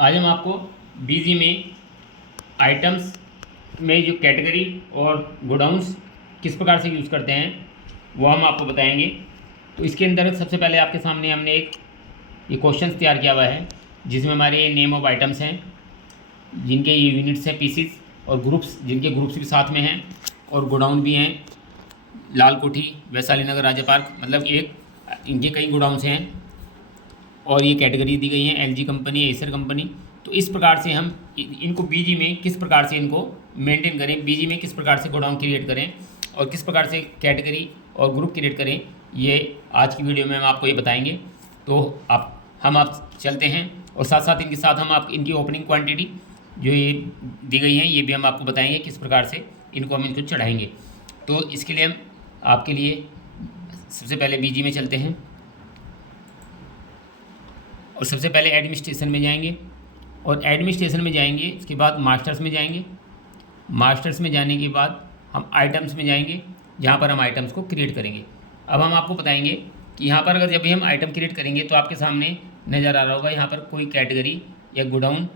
आज हम आपको बीजी में आइटम्स में जो कैटेगरी और गोडाउंस किस प्रकार से यूज़ करते हैं वो हम आपको बताएंगे। तो इसके अंदर सबसे पहले आपके सामने हमने एक ये क्वेश्चंस तैयार किया हुआ है जिसमें हमारे नेम ऑफ आइटम्स हैं, जिनके यूनिट्स हैं पीसीस, और ग्रुप्स जिनके ग्रुप्स भी साथ में हैं, और गोडाउन भी हैं, लाल कोठी, वैशाली नगर, राजा पार्क, मतलब एक इनके कई गोडाउंस हैं। और ये कैटेगरी दी गई हैं एलजी कंपनी, एसर कंपनी। तो इस प्रकार से हम इनको बीजी में किस प्रकार से इनको मेंटेन करें, बीजी में किस प्रकार से गोडाउन क्रिएट करें और किस प्रकार से कैटेगरी और ग्रुप क्रिएट करें, ये आज की वीडियो में हम आपको ये बताएंगे। तो आप चलते हैं और साथ साथ इनके साथ हम आप इनकी ओपनिंग क्वांटिटी जो ये दी गई हैं ये भी हम आपको बताएंगे किस प्रकार से हम इनको चढ़ाएंगे। तो इसके लिए हम आपके लिए सबसे पहले बीजी में चलते हैं और सबसे पहले एडमिनिस्ट्रेशन में जाएंगे, और एडमिनिस्ट्रेशन में जाएंगे इसके बाद मास्टर्स में जाएंगे। मास्टर्स में जाने के बाद हम आइटम्स में जाएंगे जहाँ पर हम आइटम्स को क्रिएट करेंगे। अब हम आपको बताएंगे कि यहाँ पर अगर जब भी हम आइटम क्रिएट करेंगे तो आपके सामने नज़र आ रहा होगा यहाँ पर कोई कैटेगरी या गोडाउन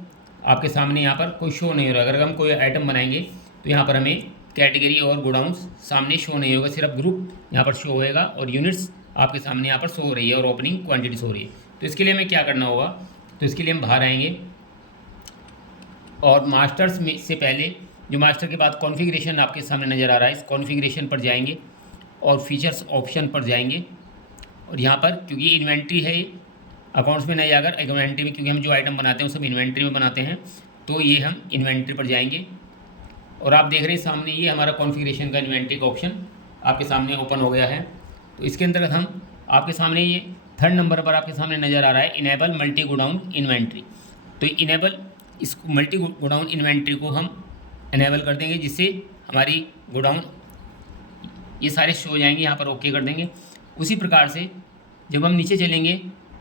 आपके सामने यहाँ पर कोई शो नहीं हो रहा। अगर हम कोई आइटम बनाएंगे तो यहाँ पर हमें कैटेगरी और गोडाउंस सामने शो नहीं होगा, सिर्फ ग्रुप यहाँ पर शो होएगा और यूनिट्स आपके सामने यहाँ पर शो हो रही है और ओपनिंग क्वांटिटी शो हो रही है। तो इसके लिए हमें क्या करना होगा, तो इसके लिए हम बाहर आएंगे और मास्टर्स में से पहले जो मास्टर के बाद कॉन्फ़िगरेशन आपके सामने नज़र आ रहा है, इस कॉन्फ़िगरेशन पर जाएंगे और फीचर्स ऑप्शन पर जाएंगे। और यहाँ पर क्योंकि इन्वेंट्री है, अकाउंट्स में नहीं जाकर इन्वेंट्री में, क्योंकि हम जो आइटम बनाते हैं वो सब इन्वेंट्री में बनाते हैं, तो ये हम इन्वेंट्री पर जाएंगे। और आप देख रहे हैं सामने ये हमारा कॉन्फ़िगरेशन का इन्वेंट्री का ऑप्शन आपके सामने ओपन हो गया है। तो इसके अंतर्गत हम आपके सामने ये 3rd नंबर पर आपके सामने नज़र आ रहा है इनेबल मल्टी गोडाउन इन्वेंट्री। तो इनेबल इस मल्टी गोडाउन इन्वेंट्री को हम इनेबल कर देंगे, जिससे हमारी गोडाउन ये सारे शो हो जाएंगे। यहाँ पर ओके कर देंगे। उसी प्रकार से जब हम नीचे चलेंगे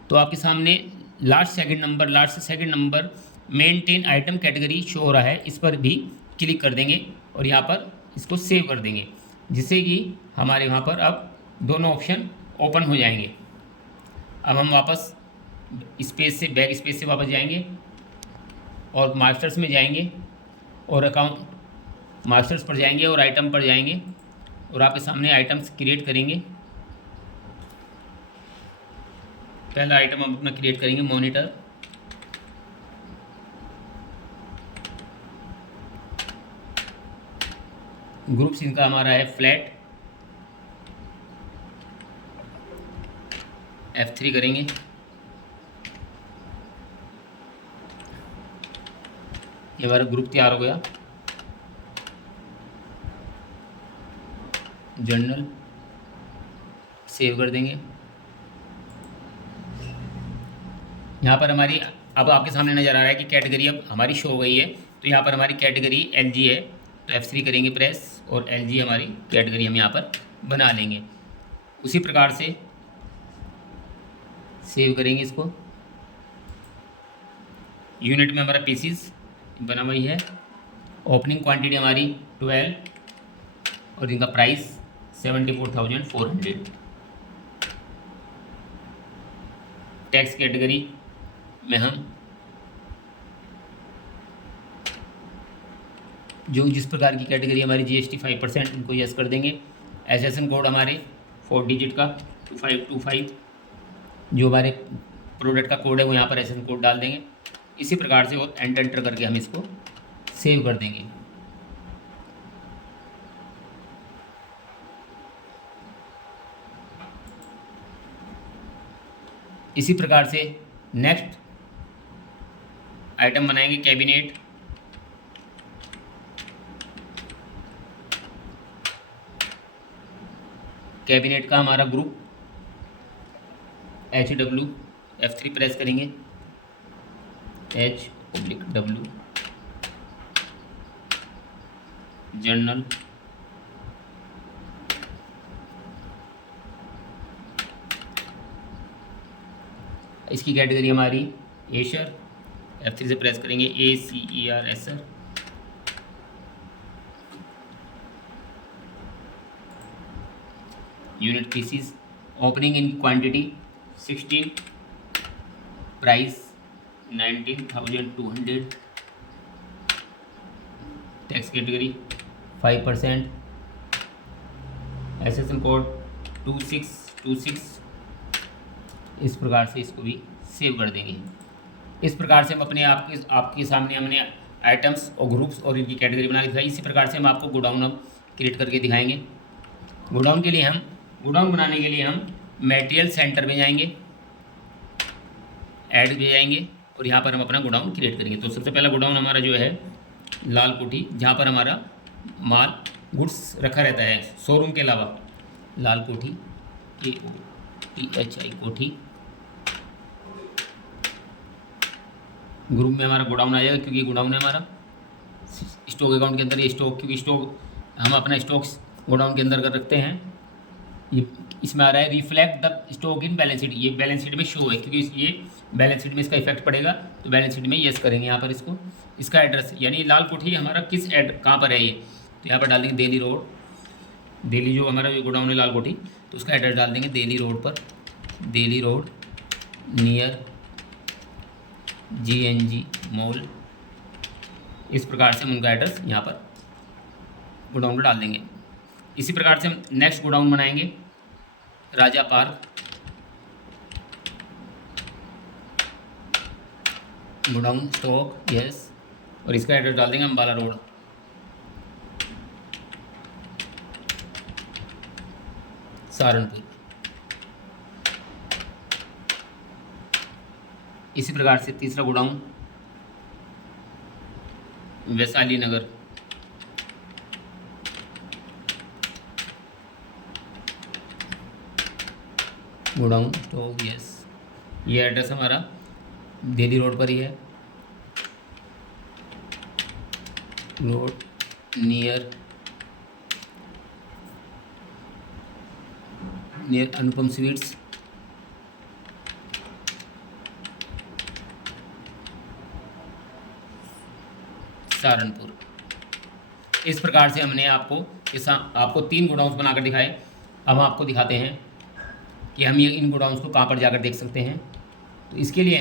तो आपके सामने last second number maintain item category show हो रहा है, इस पर भी क्लिक कर देंगे और यहाँ पर इसको सेव कर देंगे, जिससे कि हमारे वहाँ पर अब दोनों ऑप्शन ओपन हो जाएंगे। अब हम वापस स्पेस से बैक स्पेस से वापस जाएंगे और मास्टर्स में जाएंगे और अकाउंट मास्टर्स पर जाएंगे और आइटम पर जाएंगे और आपके सामने आइटम्स क्रिएट करेंगे। पहला आइटम हम अपना क्रिएट करेंगे मॉनिटर। ग्रुप्स इनका हमारा है फ्लैट, F3 करेंगे। ये हमारा ग्रुप तैयार हो गया। जर्नल सेव कर देंगे। यहाँ पर हमारी अब आपके सामने नज़र आ रहा है कि कैटेगरी अब हमारी शो हो गई है। तो यहाँ पर हमारी कैटेगरी LG है, तो F3 करेंगे प्रेस और LG हमारी कैटेगरी हम यहाँ पर बना लेंगे। उसी प्रकार से सेव करेंगे इसको। यूनिट में हमारा पीसीस बना हुई है। ओपनिंग क्वांटिटी हमारी 12 और इनका प्राइस 74,400। टैक्स कैटेगरी में हम जो जिस प्रकार की कैटेगरी हमारी GST 5%, इनको यस कर देंगे। SSN कोड हमारे 4 डिजिट का 2525, जो हमारे प्रोडक्ट का कोड है वो यहाँ पर SSN कोड डाल देंगे। इसी प्रकार से और एंटर करके हम इसको सेव कर देंगे। इसी प्रकार से नेक्स्ट आइटम बनाएंगे कैबिनेट। कैबिनेट का हमारा ग्रुप HW, F3 प्रेस करेंगे, HW, जर्नल, इसकी कैटेगरी हमारी एशर, F3 से प्रेस करेंगे ACER Acer. Unit pieces, opening in quantity 16, price 19,200, tax category 5%, SSN code 2626। इस प्रकार से इसको भी सेव कर देंगे। इस प्रकार से हम अपने आपके सामने हमने आइटम्स और ग्रुप्स और इनकी कैटेगरी बना के दिखाई। इसी प्रकार से हम आपको गोडाउन अब क्रिएट करके दिखाएंगे। गोडाउन बनाने के लिए हम मटेरियल सेंटर में जाएंगे, ऐड में जाएंगे और यहाँ पर हम अपना गोडाउन क्रिएट करेंगे। तो सबसे पहला गोडाउन हमारा जो है लाल कोठी, जहाँ पर हमारा माल गुड्स रखा रहता है शोरूम के अलावा। लाल कोठी, KOTHI कोठी, ग्रुप में हमारा गोडाउन आ जाएगा, क्योंकि गोडाउन है हमारा स्टॉक अकाउंट के अंदर। ये स्टॉक, क्योंकि स्टॉक हम अपना स्टॉक गोडाउन के अंदर कर रखते हैं। ये इसमें आ रहा है reflect the stock in balance sheet. ये बैलेंस शीट में शो है, क्योंकि ये बैलेंस शीट में इसका इफेक्ट पड़ेगा, तो बैलेंस शीट में यस करेंगे यहाँ पर इसको। इसका एड्रेस यानी लाल कोठी हमारा किस कहाँ पर है ये, तो यहाँ पर डाल देंगे दिल्ली रोड, दिल्ली जो हमारा जो गोडाउन है लाल कोठी, तो उसका एड्रेस डाल देंगे दिल्ली रोड पर, Delhi road near GNG mall. इस प्रकार से हम उनका एड्रेस यहाँ पर गोडाउन पर डाल देंगे। इसी प्रकार से हम नेक्स्ट गोडाउन बनाएंगे राजा पार्क, गोडाउन स्टॉक यस, और इसका एड्रेस डाल देंगे अम्बाला रोड, सहारनपुर। इसी प्रकार से तीसरा गोडाउन वैशाली नगर, गोडाउन स्टॉक यस। ये एड्रेस हमारा दिल्ली रोड पर ही है, रोड नियर अनुपम स्वीट्स, सहारनपुर। इस प्रकार से हमने आपको 3 गोडाउंस बनाकर दिखाए। अब हम आपको दिखाते हैं कि हम ये इन गोडाउंस को कहाँ पर जाकर देख सकते हैं। तो इसके लिए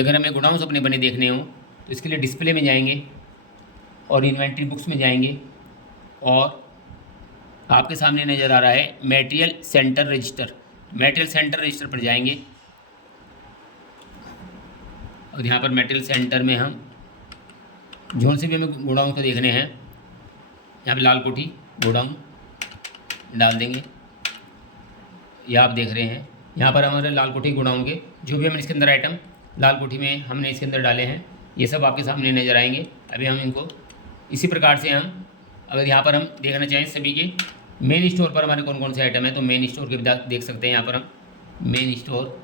अगर हमें गोडाउंस अपने बने देखने हो तो इसके लिए डिस्प्ले में जाएंगे और इन्वेंट्री बुक्स में जाएंगे, और आपके सामने नज़र आ रहा है material centre register. Material centre register पर जाएंगे और यहाँ पर मटेरियल सेंटर में हम जोन से भी हमें गोडाउन को देखने हैं, यहाँ पे लाल कोठी गोडाउन डाल देंगे। ये आप देख रहे हैं यहाँ पर हमारे लाल कोठी गोडाउन के जो भी हमने इसके अंदर आइटम लाल कोठी में हमने इसके अंदर डाले हैं, ये सब आपके सामने नज़र आएंगे। अभी हम इनको इसी प्रकार से हम अगर यहाँ पर हम देखना चाहें सभी के मेन स्टोर पर हमारे कौन कौन से आइटम है, तो मेन स्टोर के भी देख सकते हैं। यहाँ पर हम मेन स्टोर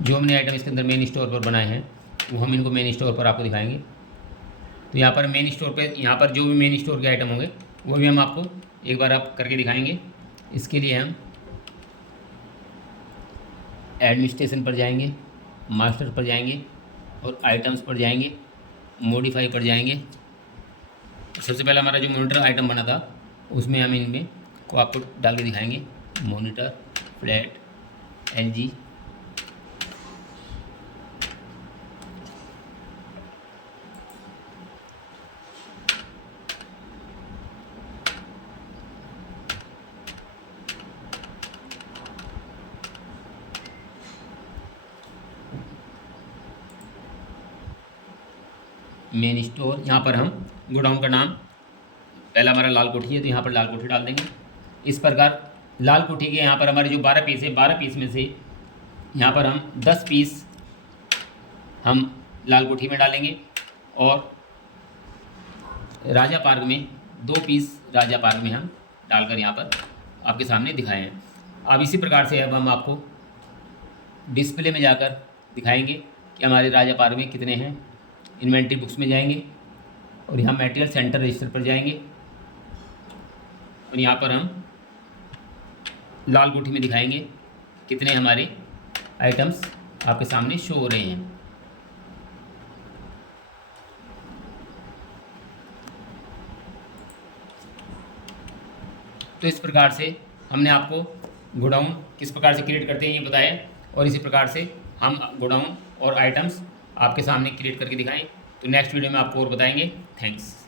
जो हमने आइटम इसके अंदर मेन स्टोर पर बनाए हैं वो हम इनको मेन स्टोर पर आपको दिखाएंगे। तो यहाँ पर मेन स्टोर पे यहाँ पर जो भी मेन स्टोर के आइटम होंगे वो भी हम आपको एक बार आप करके दिखाएंगे। इसके लिए हम एडमिनिस्ट्रेशन पर जाएंगे, मास्टर पर जाएंगे और आइटम्स पर जाएंगे, मॉडिफाई पर जाएंगे। सबसे पहले हमारा जो मॉनिटर आइटम बना था उसमें हम इनमें को आपको डाल के दिखाएंगे। Monitor flat LG, main store. यहाँ पर हम गोडाउन का नाम पहला हमारा लाल कोठी है तो यहाँ पर लाल कोठी डाल देंगे। इस प्रकार लाल कोठी के यहाँ पर हमारे जो 12 पीस है, 12 पीस में से यहाँ पर हम 10 पीस हम लाल कोठी में डालेंगे और राजा पार्क में 2 पीस राजा पार्क में हम डालकर यहाँ पर आपके सामने दिखाए हैं। अब इसी प्रकार से अब हम आपको डिस्प्ले में जाकर दिखाएंगे कि हमारे राजा पार्क में कितने हैं। इन्वेंट्री बुक्स में जाएंगे और यहाँ मटेरियल सेंटर रजिस्टर पर जाएंगे और यहाँ पर हम लाल कोठी में दिखाएंगे कितने हमारे आइटम्स आपके सामने शो हो रहे हैं। तो इस प्रकार से हमने आपको गोडाउन किस प्रकार से क्रिएट करते हैं ये बताया और इसी प्रकार से हम गोडाउन और आइटम्स आपके सामने क्रिएट करके दिखाएं। तो नेक्स्ट वीडियो में आपको और बताएंगे। थैंक्स।